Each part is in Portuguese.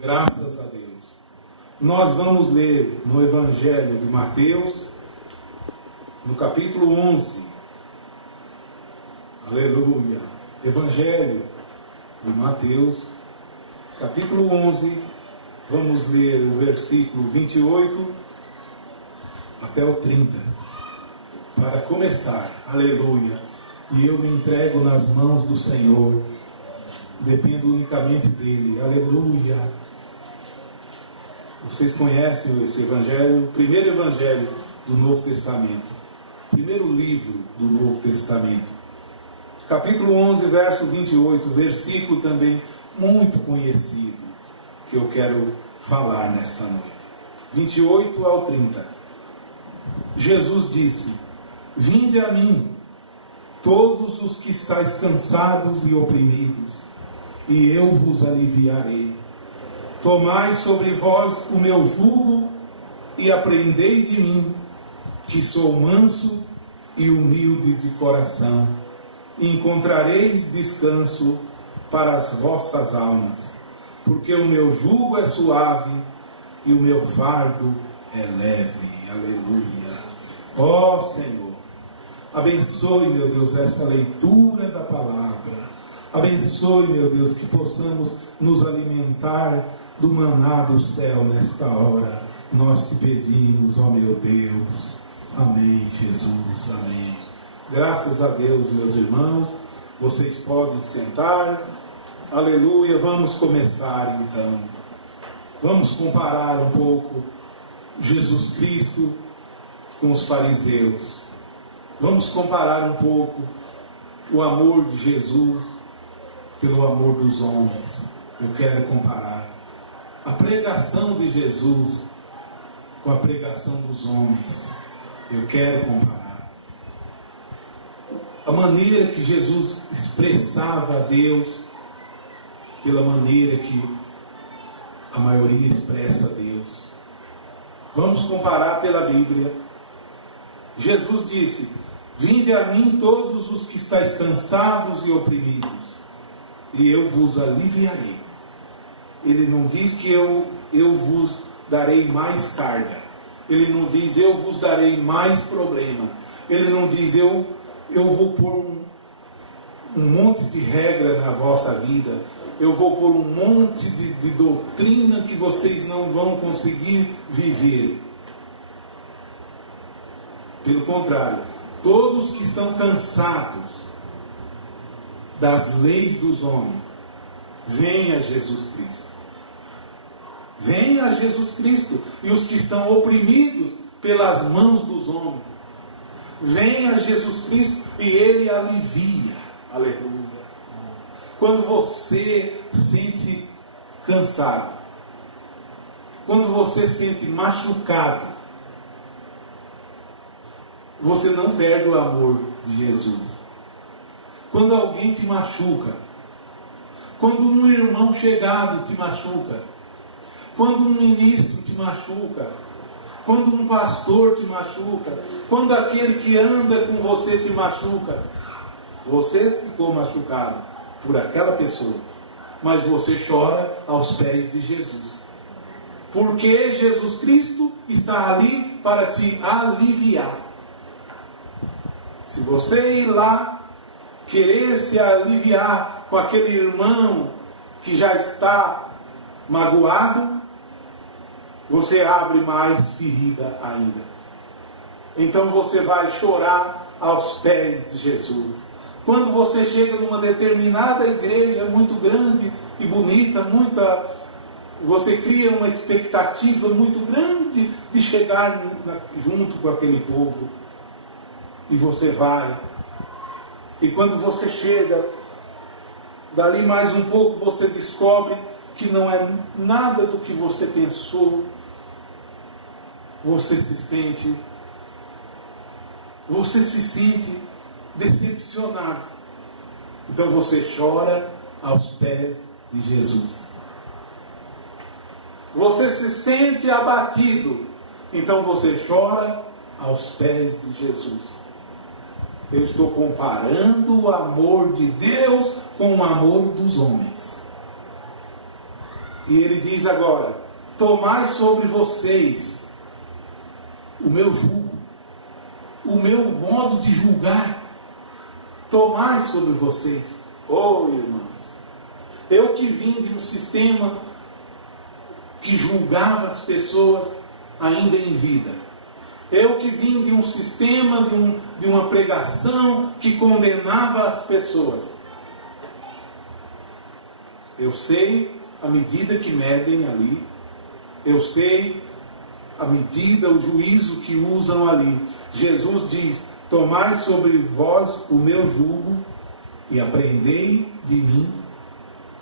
Graças a Deus. Nós vamos ler no Evangelho de Mateus, no capítulo 11. Aleluia. Evangelho de Mateus, capítulo 11. Vamos ler o versículo 28 até o 30. Para começar. Aleluia. E eu me entrego nas mãos do Senhor. Dependo unicamente dele. Aleluia. Vocês conhecem esse evangelho, o primeiro evangelho do Novo Testamento, primeiro livro do Novo Testamento, capítulo 11, verso 28, versículo também muito conhecido, que eu quero falar nesta noite, 28 ao 30. Jesus disse: vinde a mim, todos os que estáis cansados e oprimidos, e eu vos aliviarei. Tomai sobre vós o meu jugo e aprendei de mim, que sou manso e humilde de coração. Encontrareis descanso para as vossas almas, porque o meu jugo é suave e o meu fardo é leve. Aleluia. Ó Senhor, abençoe, meu Deus, essa leitura da palavra. Abençoe, meu Deus, que possamos nos alimentar do maná do céu nesta hora. Nós te pedimos, ó meu Deus. Amém, Jesus, amém. Graças a Deus, meus irmãos. Vocês podem sentar. Aleluia. Vamos começar então. Vamos comparar um pouco Jesus Cristo com os fariseus. Vamos comparar um pouco o amor de Jesus pelo amor dos homens. Eu quero comparar a pregação de Jesus com a pregação dos homens. Eu quero comparar a maneira que Jesus expressava a Deus pela maneira que a maioria expressa a Deus. Vamos comparar pela Bíblia. Jesus disse: vinde a mim todos os que estáis cansados e oprimidos, e eu vos aliviarei. Ele não diz que eu vos darei mais carga. Ele não diz eu vos darei mais problema. Ele não diz eu vou pôr um monte de regra na vossa vida. Eu vou pôr um monte de doutrina que vocês não vão conseguir viver. Pelo contrário, todos que estão cansados das leis dos homens, venha a Jesus Cristo. Venha a Jesus Cristo. E os que estão oprimidos pelas mãos dos homens, venha a Jesus Cristo e Ele alivia. Aleluia. Quando você sente cansado, quando você sente machucado, você não perde o amor de Jesus. Quando alguém te machuca, quando um irmão chegado te machuca, quando um ministro te machuca, quando um pastor te machuca, quando aquele que anda com você te machuca, você ficou machucado por aquela pessoa, mas você chora aos pés de Jesus, porque Jesus Cristo está ali para te aliviar. Se você ir lá querer se aliviar com aquele irmão que já está magoado, você abre mais ferida ainda. Então você vai chorar aos pés de Jesus. Quando você chega numa determinada igreja muito grande e bonita, você cria uma expectativa muito grande de chegar junto com aquele povo. E você vai. E quando você chega, dali mais um pouco você descobre que não é nada do que você pensou. Você se sente decepcionado. Então você chora aos pés de Jesus. Você se sente abatido. Então você chora aos pés de Jesus. Eu estou comparando o amor de Deus com o amor dos homens. E ele diz agora: tomai sobre vocês o meu jugo, o meu modo de julgar. Tomai sobre vocês. Oh, irmãos, eu que vim de um sistema que julgava as pessoas ainda em vida. Eu que vim de um sistema, de uma pregação que condenava as pessoas. Eu sei a medida que medem ali. Eu sei a medida, o juízo que usam ali. Jesus diz: tomai sobre vós o meu jugo e aprendei de mim,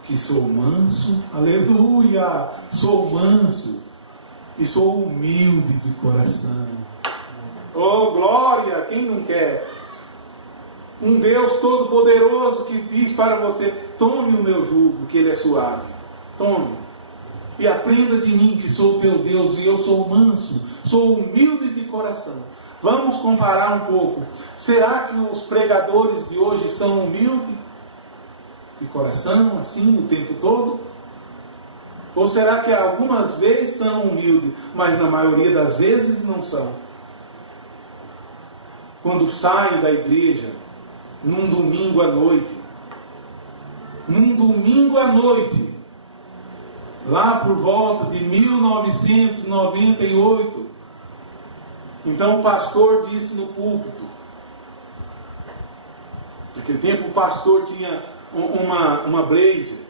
que sou manso, aleluia, sou manso e sou humilde de coração. Oh, glória, quem não quer? Um Deus todo-poderoso que diz para você: tome o meu jugo, que ele é suave. Tome. E aprenda de mim, que sou teu Deus, e eu sou manso, sou humilde de coração. Vamos comparar um pouco. Será que os pregadores de hoje são humildes de coração, assim, o tempo todo? Ou será que algumas vezes são humildes, mas na maioria das vezes não são? Quando saio da igreja, num domingo à noite, lá por volta de 1998, então o pastor disse no púlpito, naquele tempo o pastor tinha uma blazer,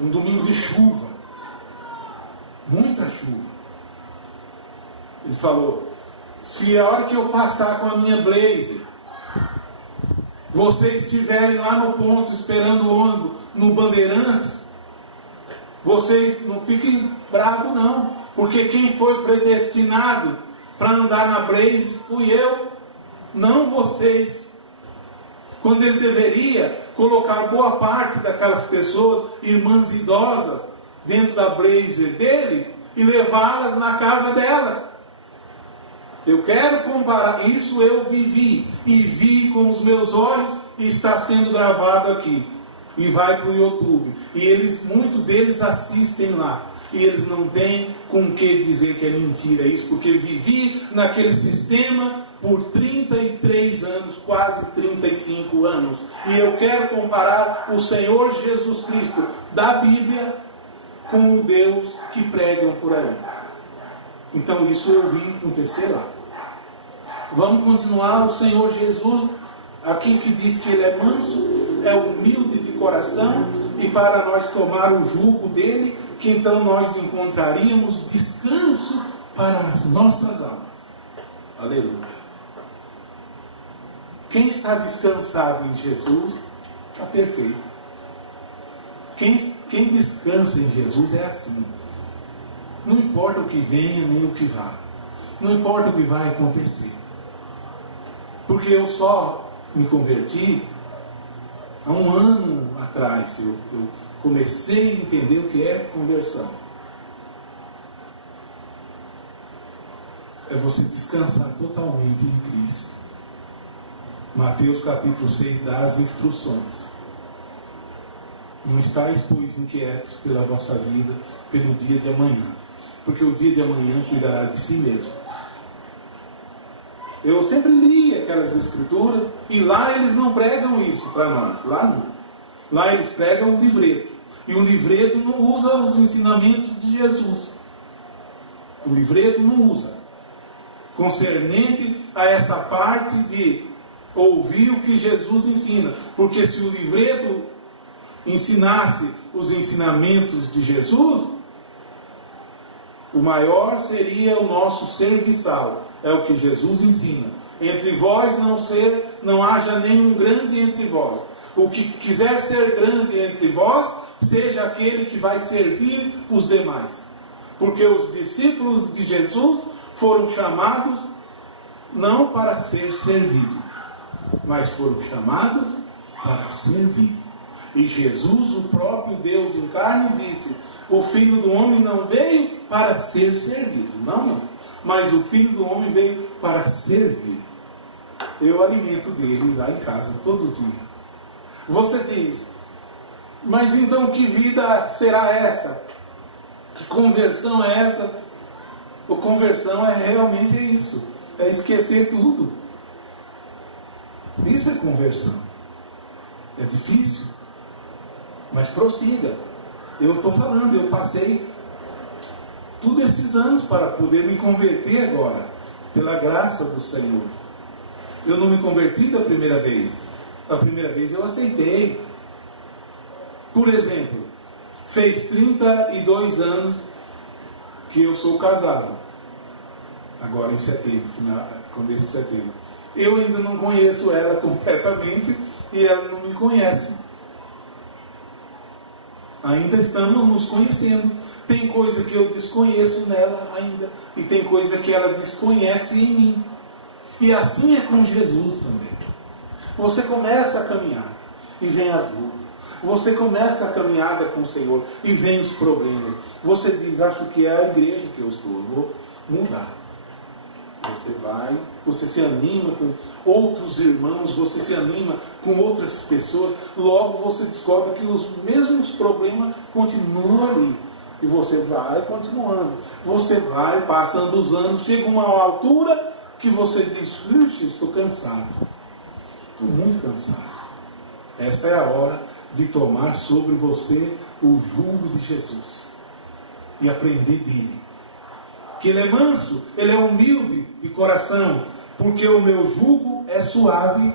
um domingo de chuva, muita chuva. Ele falou: se a hora que eu passar com a minha blazer, vocês estiverem lá no ponto esperando o ônibus, no Bandeirantes, vocês não fiquem bravos não, porque quem foi predestinado para andar na blaze fui eu, não vocês. Quando ele deveria colocar boa parte daquelas pessoas, irmãs idosas, dentro da blazer dele e levá-las na casa delas. Eu quero comparar, isso eu vivi, e vi com os meus olhos, e está sendo gravado aqui, e vai para o YouTube, e muitos deles assistem lá, e eles não têm com o que dizer que é mentira isso, porque vivi naquele sistema por 33 anos, quase 35 anos, e eu quero comparar o Senhor Jesus Cristo da Bíblia com o Deus que pregam por aí. Então isso eu vi acontecer lá. Vamos continuar. O Senhor Jesus, aqui que diz que ele é manso, é humilde de coração, e para nós tomar o jugo dele, que então nós encontraríamos descanso para as nossas almas. Aleluia. Quem está descansado em Jesus está perfeito. Quem descansa em Jesus é assim. Não importa o que venha nem o que vá. Não importa o que vai acontecer. Porque eu só me converti há um ano atrás. Eu comecei a entender o que é conversão. É você descansar totalmente em Cristo. Mateus capítulo 6 dá as instruções. Não estáis, pois, inquietos pela vossa vida, pelo dia de amanhã, porque o dia de amanhã cuidará de si mesmo. Eu sempre li aquelas escrituras, e lá eles não pregam isso para nós, lá não. Lá eles pregam o livreto, e o livreto não usa os ensinamentos de Jesus. O livreto não usa, concernente a essa parte de ouvir o que Jesus ensina, porque se o livreto ensinasse os ensinamentos de Jesus, o maior seria o nosso serviçal. É o que Jesus ensina. Entre vós não haja nenhum grande entre vós. O que quiser ser grande entre vós, seja aquele que vai servir os demais. Porque os discípulos de Jesus foram chamados não para ser servidos, mas foram chamados para servir. E Jesus, o próprio Deus em carne, disse: o Filho do Homem não veio para ser servido, não, mas o Filho do Homem veio para servir. Eu alimento dele lá em casa todo dia. Você diz: Mas então que vida será essa? Que conversão é essa? A conversão é realmente isso. É esquecer tudo. Isso é conversão. É difícil. Mas prossiga. Eu estou falando, eu passei todos esses anos para poder me converter agora. Pela graça do Senhor. Eu não me converti da primeira vez. Da primeira vez eu aceitei. Por exemplo, fez 32 anos que eu sou casado. Agora em setembro, começo de setembro. Eu ainda não conheço ela completamente e ela não me conhece. Ainda estamos nos conhecendo. Tem coisa que eu desconheço nela ainda. E tem coisa que ela desconhece em mim. E assim é com Jesus também. Você começa a caminhar e vem as lutas. Você começa a caminhada com o Senhor e vem os problemas. Você diz, acho que é a igreja que eu estou, eu vou mudar. Você vai, você se anima com outros irmãos, você se anima com outras pessoas. Logo você descobre que os mesmos problemas continuam ali. E você vai continuando. Você vai passando os anos, chega uma altura que você diz, ixi, estou cansado. Estou muito cansado. Essa é a hora de tomar sobre você o jugo de Jesus e aprender dele. Que ele é manso, ele é humilde de coração, porque o meu jugo é suave,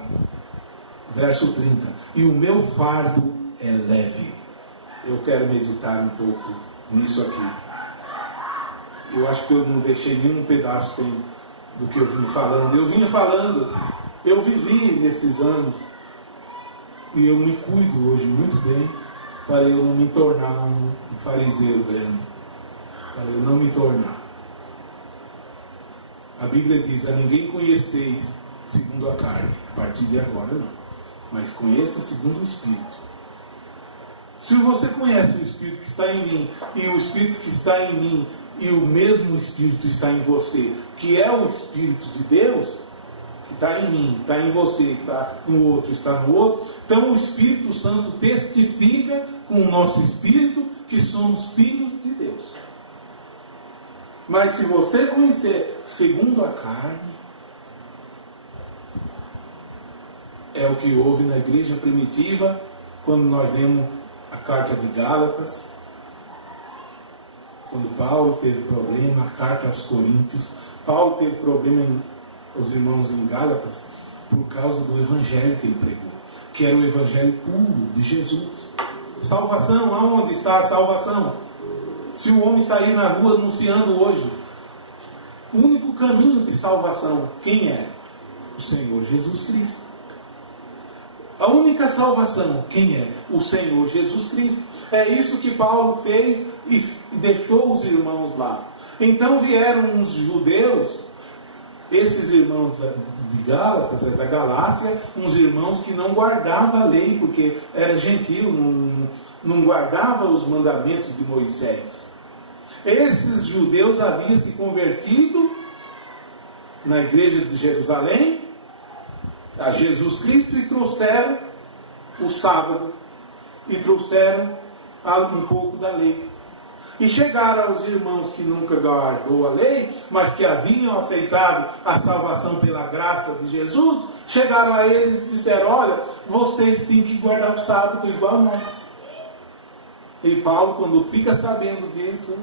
verso 30, e o meu fardo é leve. Eu quero meditar um pouco nisso aqui. Eu acho que eu não deixei nenhum pedaço do que eu vinha falando. Eu vinha falando, eu vivi nesses anos, e eu me cuido hoje muito bem, para eu não me tornar um fariseu grande, para eu não me tornar. A Bíblia diz, a ninguém conheceis segundo a carne, a partir de agora não, mas conheça segundo o Espírito. Se você conhece o Espírito que está em mim, e o Espírito que está em mim, e o mesmo Espírito está em você, que é o Espírito de Deus, que está em mim, está em você, que está no outro, está no outro, então o Espírito Santo testifica com o nosso Espírito que somos filhos de Deus. Mas se você conhecer segundo a carne, é o que houve na igreja primitiva, quando nós lemos a carta de Gálatas, quando Paulo teve problema, a carta aos Coríntios, Paulo teve problema os irmãos em Gálatas, por causa do evangelho que ele pregou, que era o evangelho puro de Jesus. Salvação, aonde está a salvação? Se o homem sair na rua anunciando hoje, o único caminho de salvação, quem é? O Senhor Jesus Cristo. A única salvação, quem é? O Senhor Jesus Cristo. É isso que Paulo fez e deixou os irmãos lá. Então vieram uns judeus, esses irmãos de Gálatas, da Galácia, uns irmãos que não guardavam a lei, porque era gentil, não guardava os mandamentos de Moisés. Esses judeus haviam se convertido na igreja de Jerusalém a Jesus Cristo e trouxeram o sábado e trouxeram um pouco da lei. E chegaram aos irmãos que nunca guardou a lei, mas que haviam aceitado a salvação pela graça de Jesus, chegaram a eles e disseram, olha, vocês têm que guardar o sábado igual a nós. E Paulo, quando fica sabendo disso,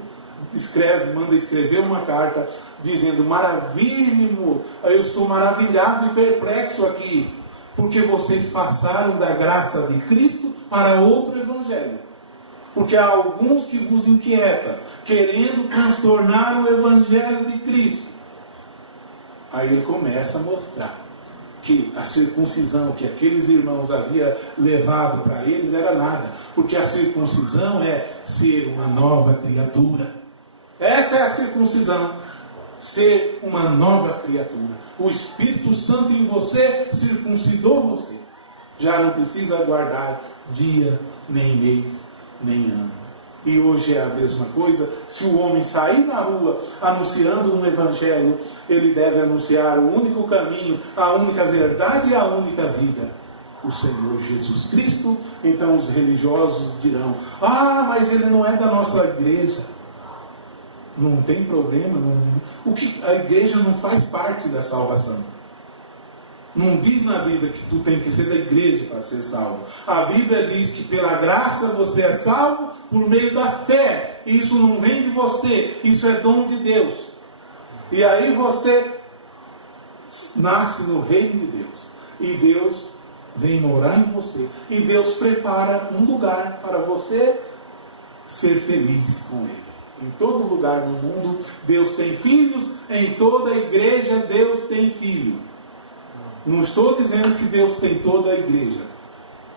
manda escrever uma carta dizendo, maravilhe-me, eu estou maravilhado e perplexo aqui, porque vocês passaram da graça de Cristo para outro evangelho. Porque há alguns que vos inquietam, querendo transtornar o evangelho de Cristo. Aí ele começa a mostrar que a circuncisão que aqueles irmãos haviam levado para eles era nada. Porque a circuncisão é ser uma nova criatura. Essa é a circuncisão. Ser uma nova criatura. O Espírito Santo em você circuncidou você. Já não precisa aguardar dia, nem mês, nem ano. E hoje é a mesma coisa. Se o homem sair na rua anunciando um evangelho, ele deve anunciar o único caminho, a única verdade e a única vida. o Senhor Jesus Cristo. Então os religiosos dirão: ah, mas ele não é da nossa igreja. Não tem problema. A igreja não faz parte da salvação. Não diz na Bíblia que tu tem que ser da igreja para ser salvo. A Bíblia diz que pela graça você é salvo por meio da fé. Isso não vem de você, isso é dom de Deus. E aí você nasce no reino de Deus. E Deus vem morar em você. E Deus prepara um lugar para você ser feliz com Ele. Em todo lugar no mundo, Deus tem filhos. Em toda a igreja, Deus tem filho. Não estou dizendo que Deus tem toda a igreja,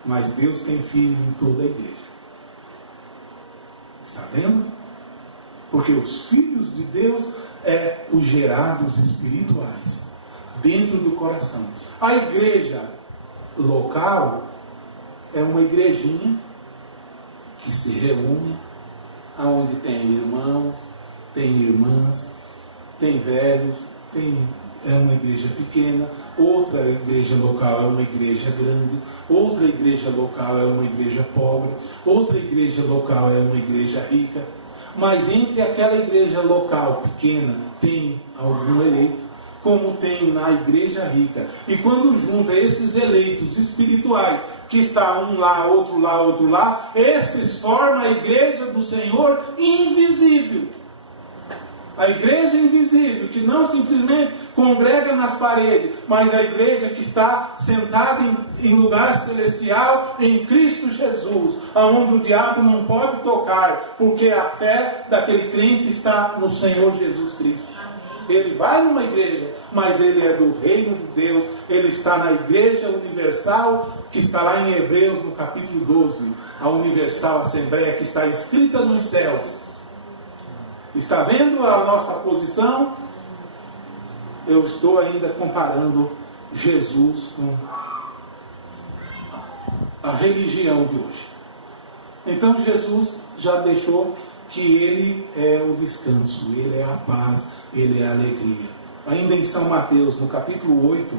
mas Deus tem filho em toda a igreja. Está vendo? Porque os filhos de Deus é os gerados espirituais dentro do coração. A igreja local é uma igrejinha que se reúne, aonde tem irmãos, tem irmãs, tem velhos, é uma igreja pequena, outra igreja local é uma igreja grande, outra igreja local é uma igreja pobre, outra igreja local é uma igreja rica, mas entre aquela igreja local pequena tem algum eleito, como tem na igreja rica. E quando junta esses eleitos espirituais, que está um lá, outro lá, outro lá, esses formam a igreja do Senhor invisível. A igreja invisível, que não simplesmente congrega nas paredes, mas a igreja que está sentada em lugar celestial em Cristo Jesus, aonde o diabo não pode tocar, porque a fé daquele crente está no Senhor Jesus Cristo. Ele vai numa igreja, mas ele é do reino de Deus. Ele está na igreja universal, que está lá em Hebreus, no capítulo 12. A universal assembleia que está escrita nos céus. Está vendo a nossa posição? Eu estou ainda comparando Jesus com a religião de hoje. Então Jesus já deixou que Ele é o descanso, Ele é a paz, Ele é a alegria. Ainda em São Mateus, no capítulo 8,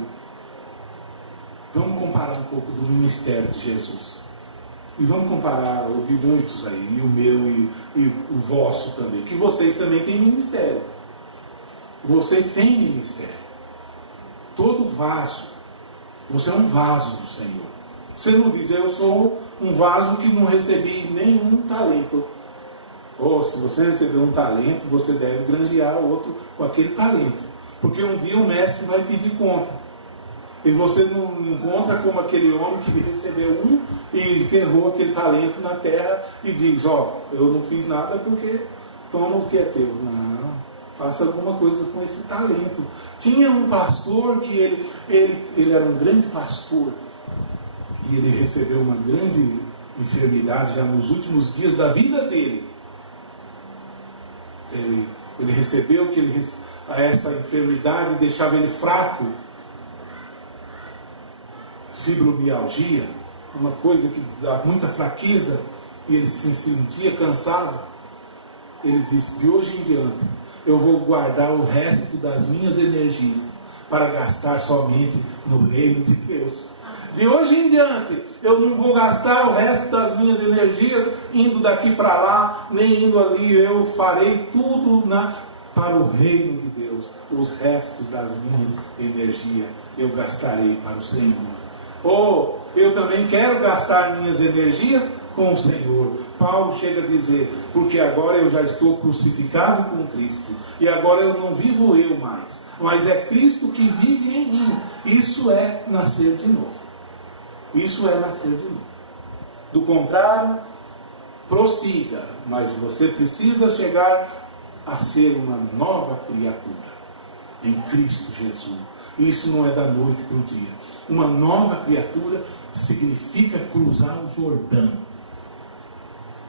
vamos comparar um pouco do ministério de Jesus. E vamos comparar o de muitos aí, e o meu e o vosso também, que vocês também têm ministério. Vocês têm ministério. Todo vaso, você é um vaso do Senhor. Você não diz: eu sou um vaso que não recebi nenhum talento. Ou se você recebeu um talento, você deve granjear outro com aquele talento. Porque um dia o mestre vai pedir conta. E você não encontra como aquele homem que recebeu um e enterrou aquele talento na terra e diz: ó, eu não fiz nada porque toma o que é teu. Não, faça alguma coisa com esse talento. Tinha um pastor que ele era um grande pastor. E ele recebeu uma grande enfermidade já nos últimos dias da vida dele. Ele recebeu que essa enfermidade deixava ele fraco. Fibromialgia, uma coisa que dá muita fraqueza, e ele se sentia cansado. Ele disse: de hoje em diante eu vou guardar o resto das minhas energias para gastar somente no reino de Deus. De hoje em diante eu não vou gastar o resto das minhas energias indo daqui para lá, nem indo ali. Eu farei tudo para o reino de Deus. Os restos das minhas energias eu gastarei para o Senhor. Ou eu também quero gastar minhas energias com o Senhor. Paulo chega a dizer: porque agora eu já estou crucificado com Cristo, e agora eu não vivo eu mais, mas é Cristo que vive em mim. Isso é nascer de novo. Isso é nascer de novo. Do contrário, prossiga, mas você precisa chegar a ser uma nova criatura em Cristo Jesus. Isso não é da noite para o dia. Uma nova criatura significa cruzar o Jordão.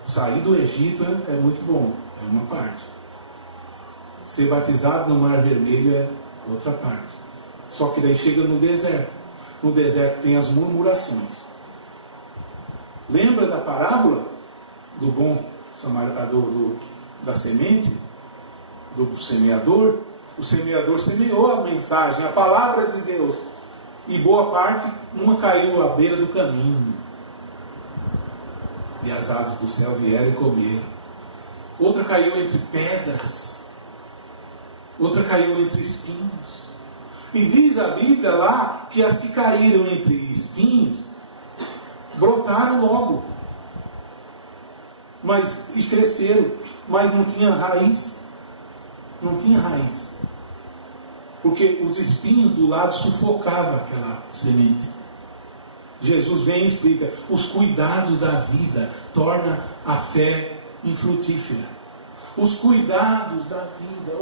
Sair do Egito é muito bom, é uma parte. Ser batizado no Mar Vermelho é outra parte. Só que daí chega no deserto. No deserto tem as murmurações. Lembra da parábola do bom da semente, do semeador? O semeador semeou a mensagem, a palavra de Deus. E boa parte, uma caiu à beira do caminho. E as aves do céu vieram e comeram. Outra caiu entre pedras. Outra caiu entre espinhos. E diz a Bíblia lá que as que caíram entre espinhos brotaram logo. E cresceram. Mas não tinha raiz. Não tinha raiz. Porque os espinhos do lado sufocavam aquela semente. Jesus vem e explica: os cuidados da vida tornam a fé infrutífera. Os cuidados da vida.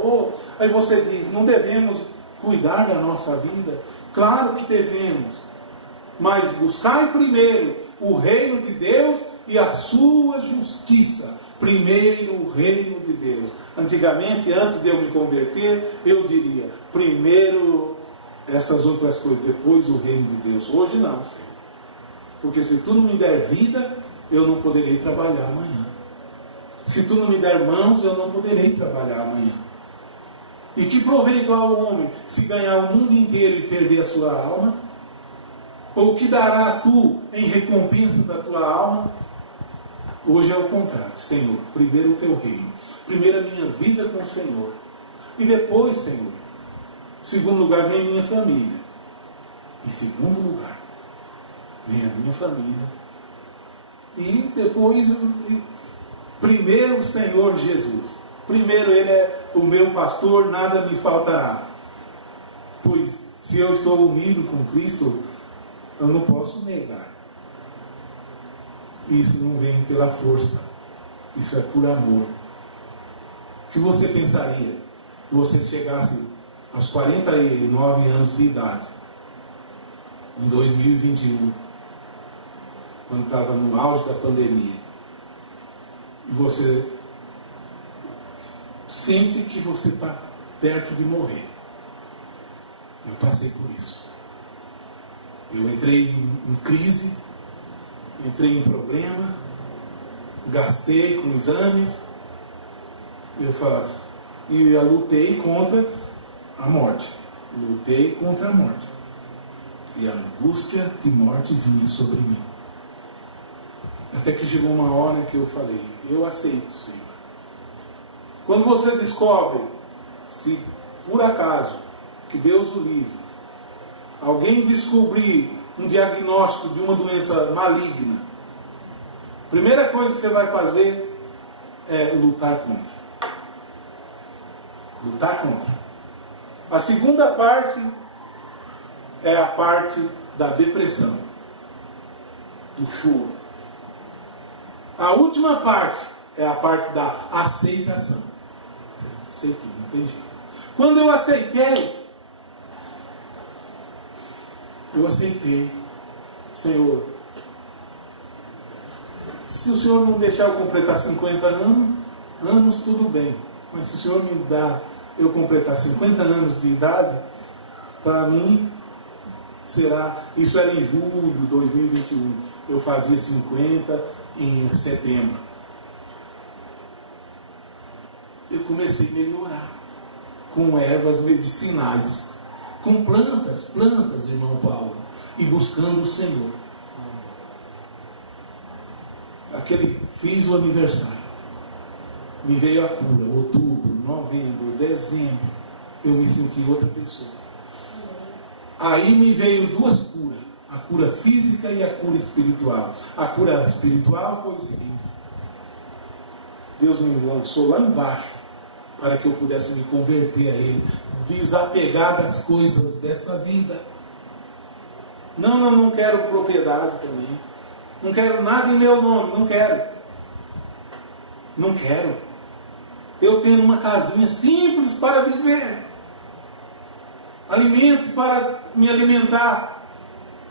Aí você diz: não devemos cuidar da nossa vida? Claro que devemos. Mas buscai primeiro o reino de Deus e a sua justiça. Primeiro o reino de Deus. Antigamente, antes de eu me converter, eu diria: primeiro essas outras coisas, depois o reino de Deus. Hoje não, Senhor. Porque se tu não me der vida, eu não poderei trabalhar amanhã. Se tu não me der mãos, eu não poderei trabalhar amanhã. E que proveito ao homem se ganhar o mundo inteiro e perder a sua alma? Ou o que dará a tu em recompensa da tua alma? Hoje é o contrário. Senhor, primeiro o teu reino. Primeiro a minha vida com o Senhor. E depois, Senhor, em segundo lugar, vem a minha família. Em segundo lugar, vem a minha família. E depois, primeiro o Senhor Jesus. Primeiro Ele é o meu pastor, nada me faltará. Pois se eu estou unido com Cristo, eu não posso negar. Isso não vem pela força. Isso é por amor. O que você pensaria se você chegasse aos 49 anos de idade, em 2021, quando estava no auge da pandemia, e você sente que você está perto de morrer? Eu passei por isso. Eu entrei em crise, entrei em problema, gastei com exames, e eu lutei contra a morte. Lutei contra a morte. E a angústia de morte vinha sobre mim. Até que chegou uma hora que eu falei: eu aceito, Senhor. Quando você descobre, se por acaso, que Deus o livre, alguém descobrir um diagnóstico de uma doença maligna, a primeira coisa que você vai fazer é lutar contra. Lutar contra. A segunda parte é a parte da depressão, do choro. A última parte é a parte da aceitação. Aceitei, não tem jeito. Quando eu aceitei, Senhor, se o Senhor não deixar eu completar 50 anos, tudo bem. Mas se o Senhor me dá eu completar 50 anos de idade, para mim será... Isso era em julho de 2021. Eu fazia 50 em setembro. Eu comecei a melhorar com ervas medicinais, com plantas, irmão Paulo, e buscando o Senhor. Fiz o aniversário, me veio a cura, outubro, novembro, dezembro, eu me senti outra pessoa. Aí me veio duas curas, a cura física e a cura espiritual. A cura espiritual foi o seguinte: Deus me lançou lá embaixo para que eu pudesse me converter a Ele, desapegar das coisas dessa vida. Não quero propriedade também, não quero nada em meu nome, não quero. Eu tenho uma casinha simples para viver, alimento para me alimentar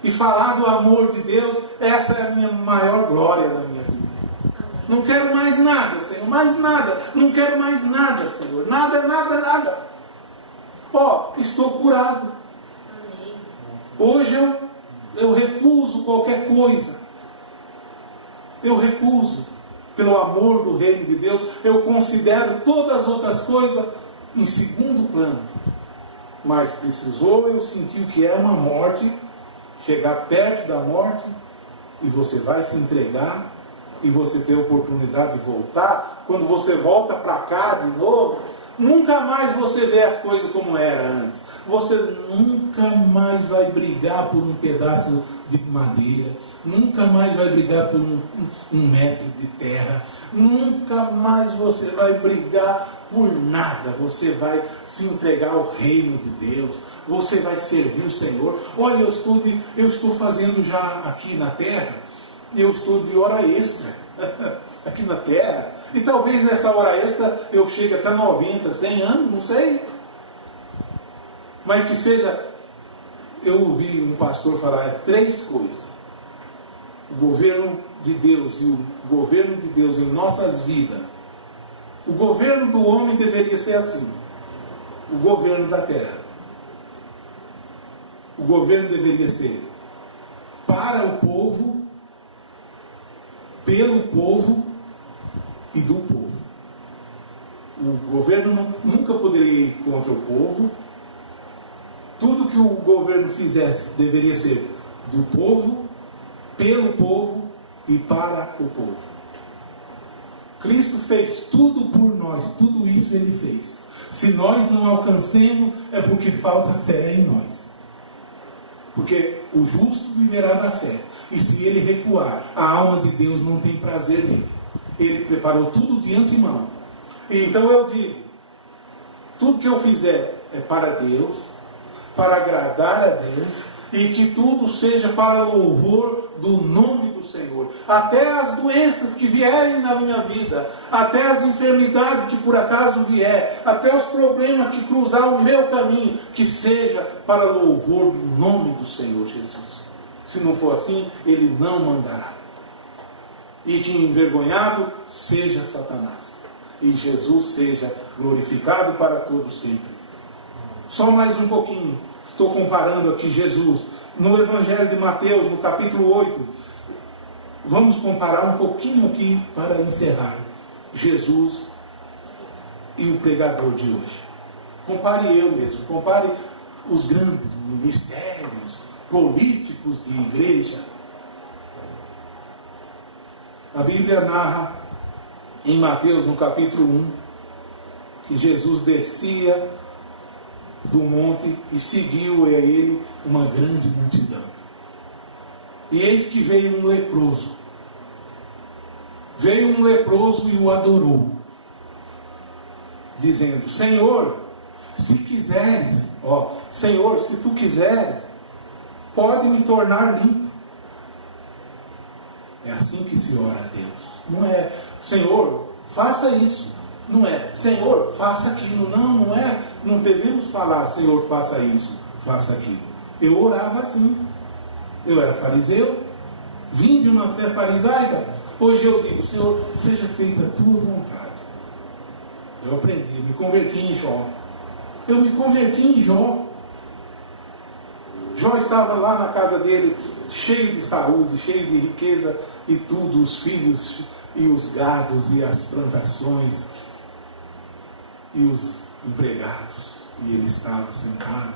e falar do amor de Deus. Essa é a minha maior glória na minha vida. Não quero mais nada, Senhor, mais nada. Não quero mais nada, Senhor. Nada. Estou curado. Hoje eu recuso qualquer coisa. Eu recuso. Pelo amor do reino de Deus, eu considero todas as outras coisas em segundo plano. mas precisou eu sentir o que é uma morte, chegar perto da morte, e você vai se entregar, e você ter a oportunidade de voltar. Quando você volta para cá de novo, nunca mais você vê as coisas como era antes. Você nunca mais vai brigar por um pedaço de madeira, nunca mais vai brigar por um metro de terra, nunca mais você vai brigar por nada. Você vai se entregar ao reino de Deus, você vai servir o Senhor. Olha, eu estou fazendo já aqui na terra, eu estou de hora extra aqui na terra, e talvez nessa hora extra eu chegue até 90, 100 anos, não sei, mas que seja. Eu ouvi um pastor falar 3 coisas: o governo de Deus, e o governo de Deus em nossas vidas. O governo do homem deveria ser assim: o governo da terra, o governo deveria ser para o povo, pelo povo e do povo. O governo nunca poderia ir contra o povo. Tudo que o governo fizesse deveria ser do povo, pelo povo e para o povo. Cristo fez tudo por nós, tudo isso Ele fez. Se nós não alcancemos, é porque falta fé em nós. Porque o justo viverá da fé. E se ele recuar, a alma de Deus não tem prazer nele. Ele preparou tudo de antemão. E então eu digo, tudo que eu fizer é para Deus, para agradar a Deus, e que tudo seja para louvor do nome do Senhor. Até as doenças que vierem na minha vida, até as enfermidades que por acaso vier, até os problemas que cruzar o meu caminho, que seja para louvor do nome do Senhor Jesus. Se não for assim, Ele não mandará. E que envergonhado seja Satanás, e Jesus seja glorificado para todos sempre. Só mais um pouquinho. Estou comparando aqui Jesus no Evangelho de Mateus, no capítulo 8. Vamos comparar um pouquinho aqui para encerrar. Jesus e o pregador de hoje. Compare eu mesmo. Compare os grandes ministérios políticos de igreja. A Bíblia narra em Mateus, no capítulo 1, que Jesus descia do monte e seguiu a ele uma grande multidão. E eis que veio um leproso. Veio um leproso e o adorou, dizendo: Senhor, se quiseres, Senhor, se tu quiseres, pode me tornar limpo. É assim que se ora a Deus. Não é, Senhor, faça isso. Não é, Senhor, faça aquilo. Não é. Não devemos falar, Senhor, faça isso, faça aquilo. Eu orava assim. Eu era fariseu, vim de uma fé farisaica. Hoje eu digo: Senhor, seja feita a tua vontade. Eu aprendi, me converti em Jó. Eu me converti em Jó. Jó estava lá na casa dele, cheio de saúde, cheio de riqueza e tudo, os filhos e os gados e as plantações e os empregados, e ele estava sentado.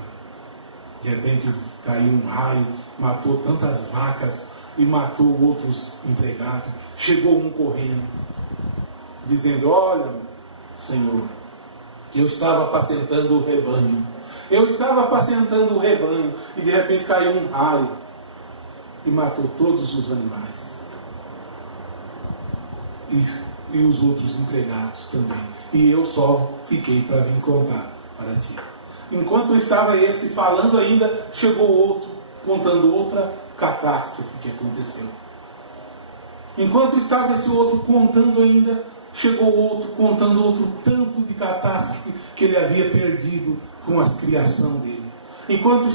De repente caiu um raio, matou tantas vacas e matou outros empregados. Chegou um correndo, dizendo: olha, Senhor, eu estava apacentando o rebanho. Eu estava apacentando o rebanho, e de repente caiu um raio e matou todos os animais. E os outros empregados também. E eu só fiquei para vir contar para ti. Enquanto estava esse falando ainda, chegou outro, contando outra catástrofe que aconteceu. Enquanto estava esse outro contando ainda, chegou outro, contando outro tanto de catástrofe que ele havia perdido com a criação dele. Enquanto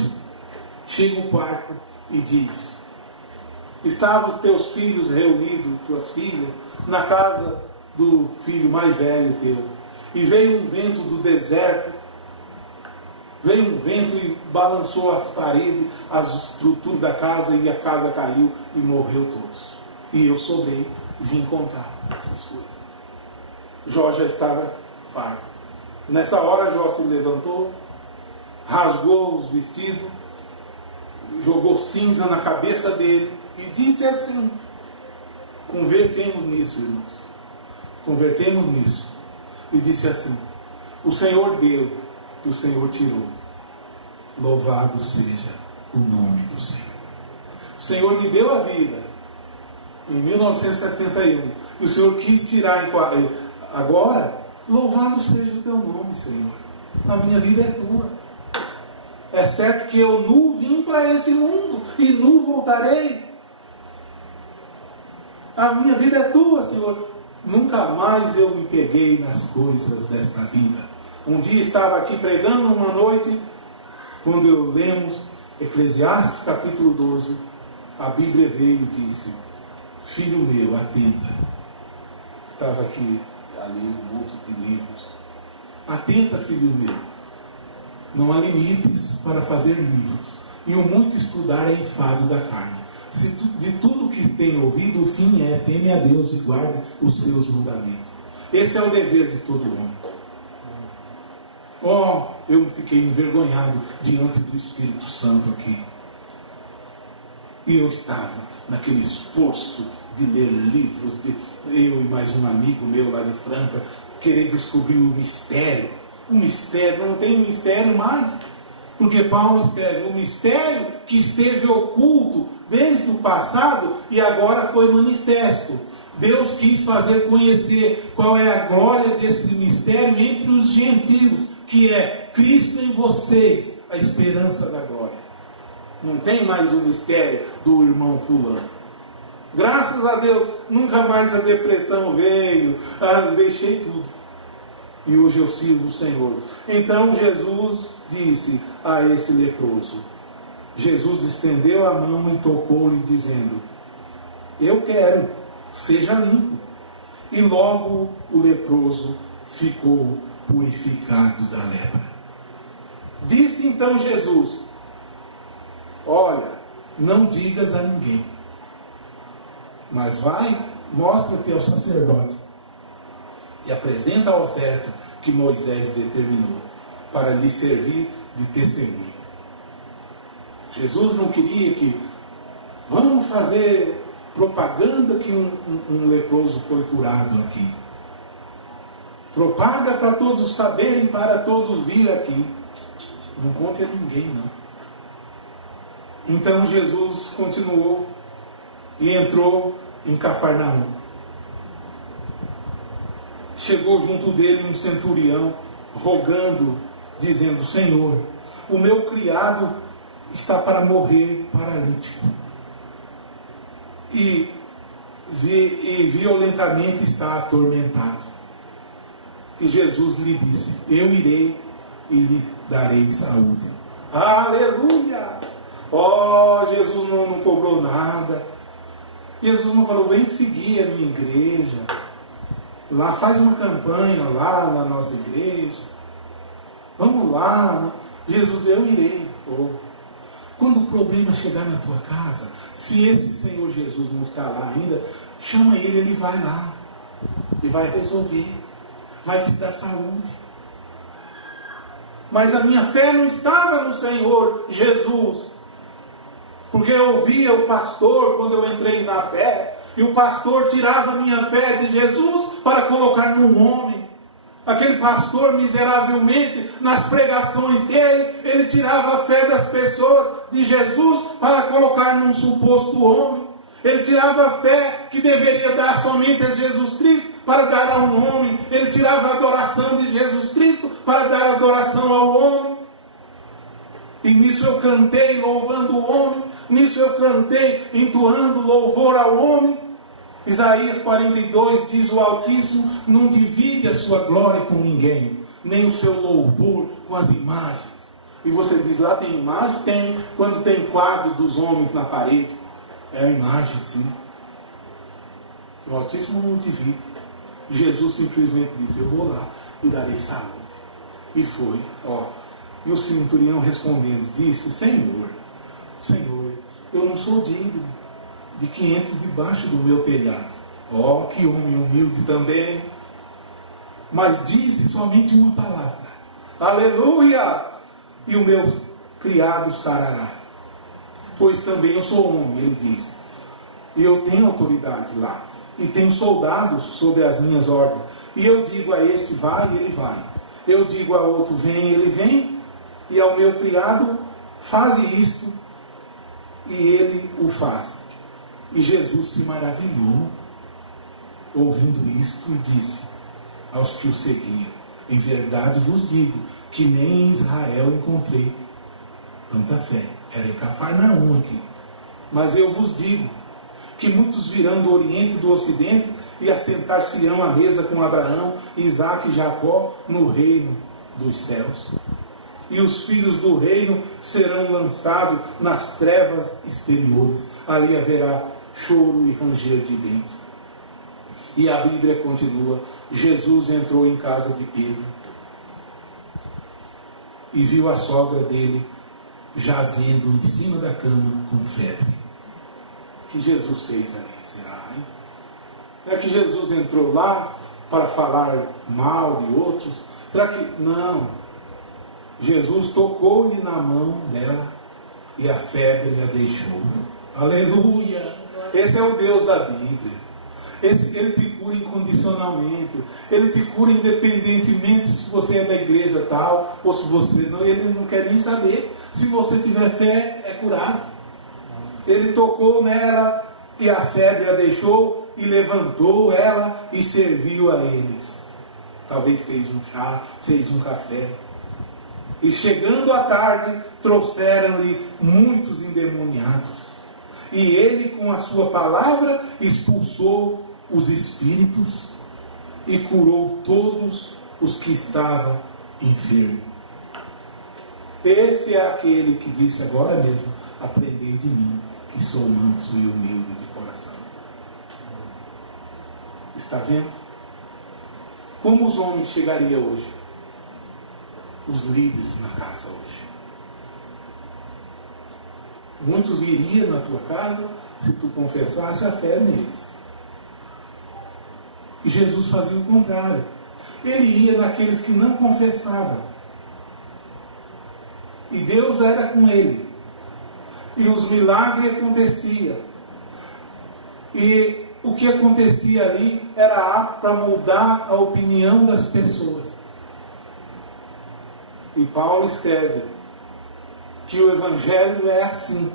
chega o quarto e diz: estavam os teus filhos reunidos, tuas filhas, na casa do filho mais velho teu. E veio um vento do deserto, veio um vento e balançou as paredes, as estruturas da casa, e a casa caiu e morreu todos. E eu sobrei e vim contar essas coisas. Jó já estava farto. Nessa hora Jó se levantou, rasgou os vestidos, jogou cinza na cabeça dele e disse assim: convertemos nisso, irmãos, convertemos nisso. E disse assim: o Senhor deu e o Senhor tirou, louvado seja o nome do Senhor. O Senhor me deu a vida em 1971 e o Senhor quis tirar agora. Louvado seja o teu nome, Senhor. A minha vida é tua. É certo que eu nu vim para esse mundo e nu voltarei. A minha vida é tua, Senhor. Nunca mais eu me peguei nas coisas desta vida. Um dia estava aqui pregando uma noite, quando eu lemos Eclesiastes capítulo 12, a Bíblia veio e disse: filho meu, atenta. Estava aqui, ali, um monte de livros. Atenta, filho meu. Não há limites para fazer livros, e o muito estudar é enfado da carne. Se de tudo que tem ouvido, o fim é: teme a Deus e guarde os seus mandamentos. Esse é o dever de todo homem. Eu fiquei envergonhado diante do Espírito Santo aqui. E eu estava naquele esforço de ler livros, eu e mais um amigo meu lá de Franca, querer descobrir o mistério. O mistério, não tem mistério mais. Porque Paulo escreve: o mistério que esteve oculto desde o passado e agora foi manifesto. Deus quis fazer conhecer qual é a glória desse mistério entre os gentios, que é Cristo em vocês, a esperança da glória. Não tem mais o mistério do irmão fulano. Graças a Deus, nunca mais a depressão veio, deixei tudo. E hoje eu sirvo o Senhor. Então Jesus disse a esse leproso, Jesus estendeu a mão e tocou-lhe, dizendo: eu quero, seja limpo. E logo o leproso ficou purificado da lepra. Disse então Jesus: olha, não digas a ninguém, mas vai, mostra-te ao sacerdote e apresenta a oferta que Moisés determinou para lhe servir de testemunho. Jesus não queria que vamos fazer propaganda que um leproso foi curado aqui. Propaga para todos saberem, para todos vir aqui. Não conte a ninguém, não. Então Jesus continuou e entrou em Cafarnaum. Chegou junto dele um centurião, rogando, dizendo: Senhor, o meu criado está para morrer paralítico e violentamente está atormentado. E Jesus lhe disse: eu irei e lhe darei saúde. Aleluia! Jesus não cobrou nada. Jesus não falou: vem seguir a minha igreja, lá faz uma campanha lá na nossa igreja, vamos lá. Jesus: eu irei. Quando o problema chegar na tua casa, se esse Senhor Jesus não está lá ainda, chama ele vai lá e vai resolver, vai te dar saúde. Mas a minha fé não estava no Senhor Jesus, porque eu ouvia o pastor quando eu entrei na fé, e o pastor tirava a minha fé de Jesus para colocar num homem. Aquele pastor, miseravelmente, nas pregações dele, ele tirava a fé das pessoas de Jesus para colocar num suposto homem. Ele tirava a fé que deveria dar somente a Jesus Cristo para dar a um homem. Ele tirava a adoração de Jesus Cristo para dar adoração ao homem. E nisso eu cantei louvando o homem, nisso eu cantei entoando louvor ao homem. Isaías 42 diz: o Altíssimo não divide a sua glória com ninguém, nem o seu louvor com as imagens. E você diz: lá tem imagem? Tem. Quando tem quadro dos homens na parede, é a imagem, sim. O Altíssimo não divide. Jesus simplesmente disse: eu vou lá e darei saúde. E foi. E o centurião respondendo disse: Senhor, eu não sou digno de que entres debaixo do meu telhado. Que homem humilde também. Mas disse somente uma palavra. Aleluia! e o meu criado sarará. Pois também eu sou homem, ele diz, e eu tenho autoridade lá, e tenho soldados sob as minhas ordens. E eu digo a este, vai, ele vai. Eu digo a outro, vem, ele vem. E ao meu criado, faze isto, e ele o faz. E Jesus se maravilhou, ouvindo isto, e disse aos que o seguiam, em verdade vos digo, que nem em Israel encontrei tanta fé. Era em Cafarnaum aqui. Mas eu vos digo, que muitos virão do Oriente e do Ocidente, e assentar-se-ão à mesa com Abraão, Isaque e Jacó, no reino dos céus. E os filhos do reino serão lançados nas trevas exteriores. Ali haverá choro e ranger de dentes. E a Bíblia continua, Jesus entrou em casa de Pedro, e viu a sogra dele jazendo em cima da cama com febre. O que Jesus fez ali, será, hein? É que Jesus entrou lá para falar mal de outros? Será que... Não. Jesus tocou-lhe na mão dela e a febre a deixou. Aleluia! Esse é o Deus da Bíblia. Ele te cura incondicionalmente. Ele te cura independentemente se você é da igreja tal ou se você não. Ele não quer nem saber. Se você tiver fé, é curado. Ele tocou nela e a febre a deixou e levantou ela e serviu a eles. Talvez fez um chá, fez um café. E chegando à tarde, trouxeram-lhe muitos endemoniados. E ele, com a sua palavra, expulsou os espíritos e curou todos os que estavam enfermos. Esse é aquele que disse agora mesmo, aprendei de mim, que sou manso e humilde de coração. Está vendo? Como os homens chegariam hoje? Os líderes na casa hoje. Muitos iriam na tua casa se tu confessasse a fé neles. E Jesus fazia o contrário. Ele ia naqueles que não confessavam. E Deus era com ele. E os milagres aconteciam. E o que acontecia ali era apto para mudar a opinião das pessoas. E Paulo escreve que o Evangelho é assim.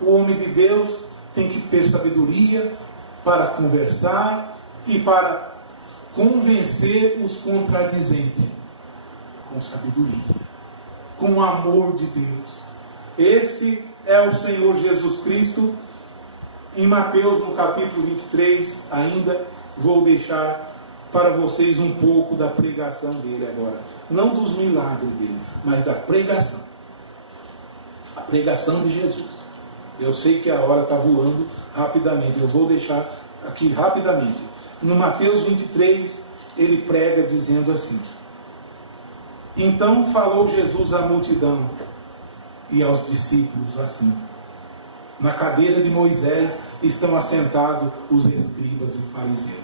O homem de Deus tem que ter sabedoria para conversar e para convencer os contradizentes. Com sabedoria. Com o amor de Deus. Esse é o Senhor Jesus Cristo. Em Mateus, no capítulo 23, ainda vou deixar para vocês um pouco da pregação dele agora. Não dos milagres dele, mas da pregação. A pregação de Jesus. Eu sei que a hora está voando rapidamente. Eu vou deixar aqui rapidamente. No Mateus 23, ele prega dizendo assim. Então falou Jesus à multidão e aos discípulos assim. Na cadeira de Moisés estão assentados os escribas e fariseus.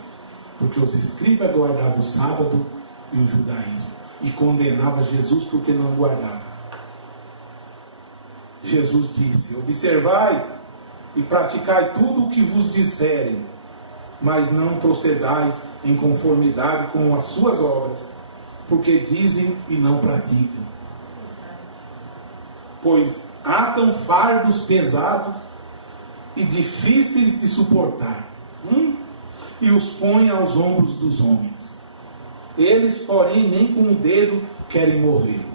Porque os escribas guardavam o sábado e o judaísmo. E condenavam Jesus porque não guardava. Jesus disse, observai e praticai tudo o que vos disserem, mas não procedais em conformidade com as suas obras, porque dizem e não praticam. Pois atam fardos pesados e difíceis de suportar, e os põem aos ombros dos homens. Eles, porém, nem com o dedo querem movê-lo.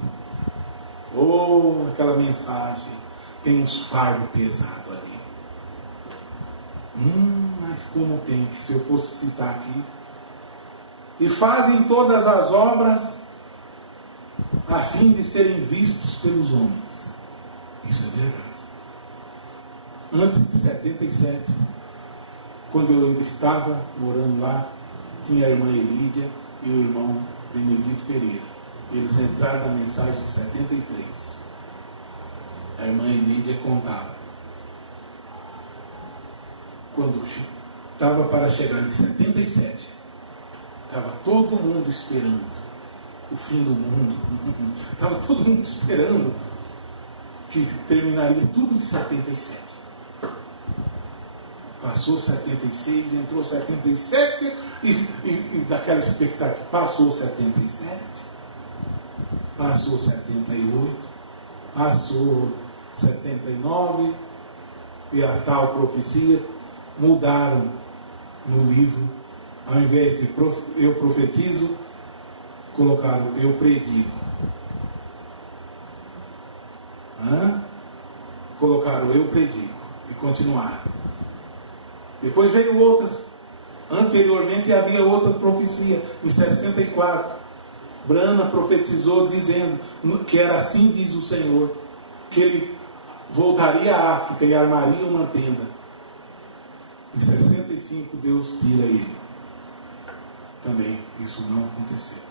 Oh, aquela mensagem tem uns fardos pesados ali. Mas como tem, que se eu fosse citar aqui. E fazem todas as obras a fim de serem vistos pelos homens. Isso é verdade. Antes de 77, quando eu ainda estava morando lá, tinha a irmã Elídia e o irmão Benedito Pereira. Eles entraram na mensagem de 73. A irmã Elídia contava. Quando estava para chegar em 77, estava todo mundo esperando o fim do mundo. Estava todo mundo esperando que terminaria tudo em 77. Passou 76, entrou 77 e daquela expectativa. Passou 77, passou 78, passou 79 e a tal profecia mudaram no livro. Ao invés de eu profetizo, colocaram eu predigo. Colocaram eu predigo e continuaram. Depois veio outras. Anteriormente havia outra profecia, em 64. Brana profetizou dizendo que era assim diz o Senhor, que ele voltaria à África e armaria uma tenda. Em 65 Deus tira ele. Também isso não aconteceu.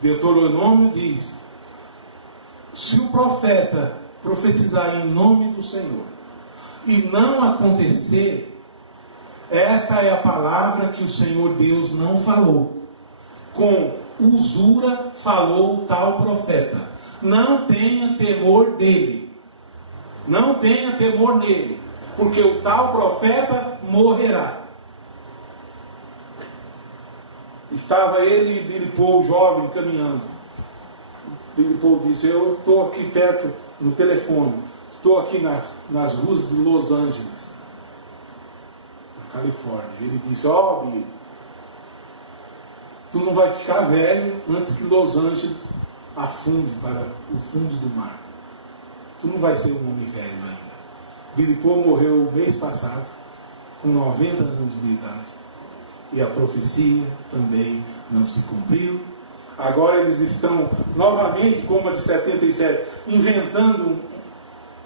Deuteronômio diz: se o profeta profetizar em nome do Senhor e não acontecer, esta é a palavra que o Senhor Deus não falou. Com usura falou tal profeta. Não tenha temor dele. Não tenha temor nele, porque o tal profeta morrerá. Estava ele e Billy Paul, jovem, caminhando. Billy Paul disse: eu estou aqui perto, no telefone, estou aqui nas ruas de Los Angeles, na Califórnia. Ele disse: ó, Billy, tu não vai ficar velho antes que Los Angeles afunde para o fundo do mar. Tu não vai ser um homem velho ainda. Billy Paul morreu mês passado, com 90 anos de idade. E a profecia também não se cumpriu. Agora eles estão novamente, como a de 77, inventando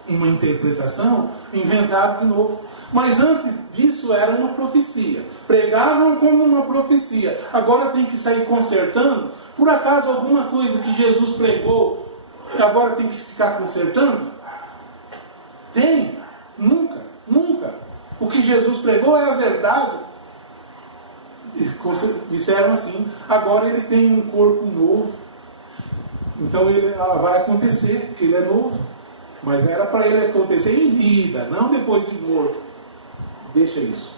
uma interpretação, inventaram de novo. Mas antes disso era uma profecia. Pregavam como uma profecia. Agora tem que sair consertando. Por acaso alguma coisa que Jesus pregou, agora tem que ficar consertando? Tem? Nunca, nunca. O que Jesus pregou é a verdade. Disseram assim: agora ele tem um corpo novo, então ele vai acontecer, porque ele é novo. Mas era para ele acontecer em vida, não depois de morto. Deixa isso.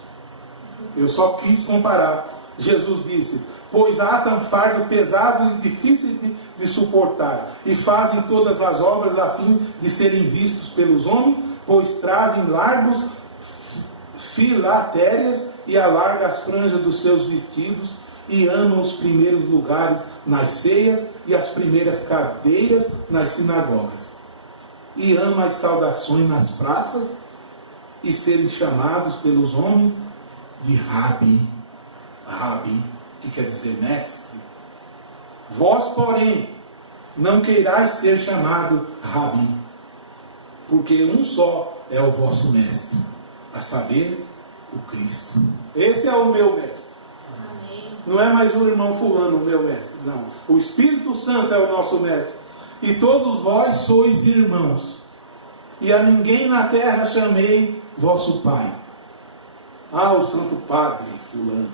Eu só quis comparar. Jesus disse: pois atam fardo pesado e difícil de suportar, e fazem todas as obras a fim de serem vistos pelos homens, pois trazem largos filatérias e alarga as franjas dos seus vestidos, e amam os primeiros lugares nas ceias e as primeiras cadeiras nas sinagogas, e ama as saudações nas praças, e serem chamados pelos homens de Rabi. Rabi, que quer dizer mestre. Vós, porém, não queirais ser chamado Rabi, porque um só é o vosso mestre, a saber, o Cristo. Esse é o meu mestre. Amém. Não é mais o irmão fulano o meu mestre, não. O Espírito Santo é o nosso mestre. E todos vós sois irmãos. E a ninguém na terra chamei vosso Pai. Ah, o Santo Padre fulano,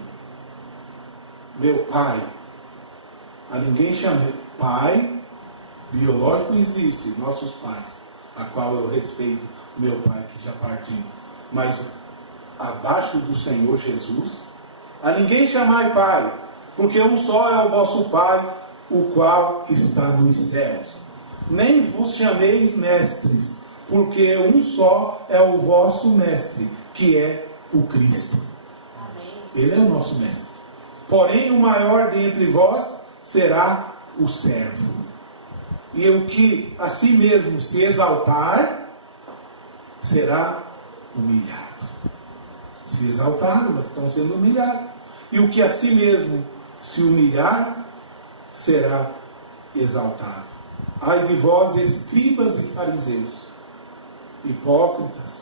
meu Pai. A ninguém chamei. Pai biológico existe, nossos pais, a qual eu respeito, meu Pai que já partiu. Mas abaixo do Senhor Jesus, a ninguém chamai Pai, porque um só é o vosso Pai, o qual está nos céus. Nem vos chameis mestres, porque um só é o vosso mestre, que é o Cristo. Amém. Ele é o nosso mestre. Porém, o maior dentre vós será o servo. E o que a si mesmo se exaltar, será humilhado. Se exaltaram, estão sendo humilhados. E o que a si mesmo se humilhar, será exaltado. Ai de vós, escribas e fariseus, hipócritas,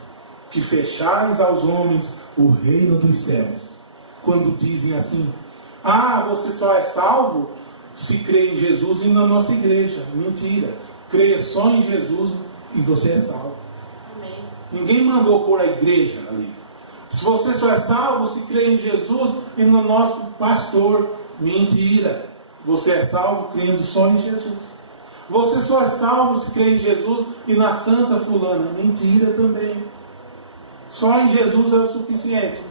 que fechais aos homens o reino dos céus, quando dizem assim: ah, você só é salvo se crê em Jesus e na nossa igreja. Mentira. Creia só em Jesus e você é salvo. Amém. Ninguém mandou pôr a igreja ali. Se você só é salvo se crê em Jesus e no nosso pastor. Mentira. Você é salvo crendo só em Jesus. Você só é salvo se crê em Jesus e na Santa Fulana. Mentira também. Só em Jesus é o suficiente.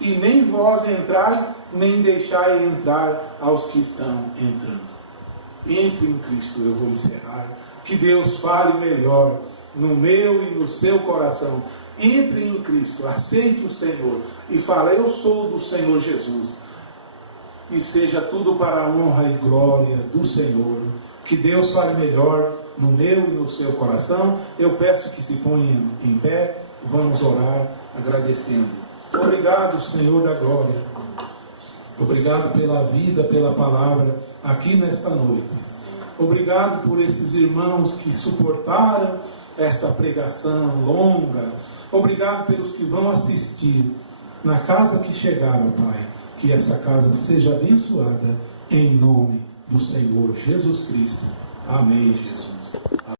E nem vós entrais, nem deixai entrar aos que estão entrando. Entre em Cristo, eu vou encerrar. Que Deus fale melhor no meu e no seu coração. Entre em Cristo, aceite o Senhor e fale: eu sou do Senhor Jesus. E seja tudo para a honra e glória do Senhor. Que Deus fale melhor no meu e no seu coração. Eu peço que se ponham em pé. Vamos orar agradecendo. Obrigado, Senhor da glória. Obrigado pela vida, pela palavra aqui nesta noite. Obrigado por esses irmãos que suportaram esta pregação longa. Obrigado pelos que vão assistir na casa que chegaram, Pai. Que essa casa seja abençoada em nome do Senhor Jesus Cristo. Amém, Jesus.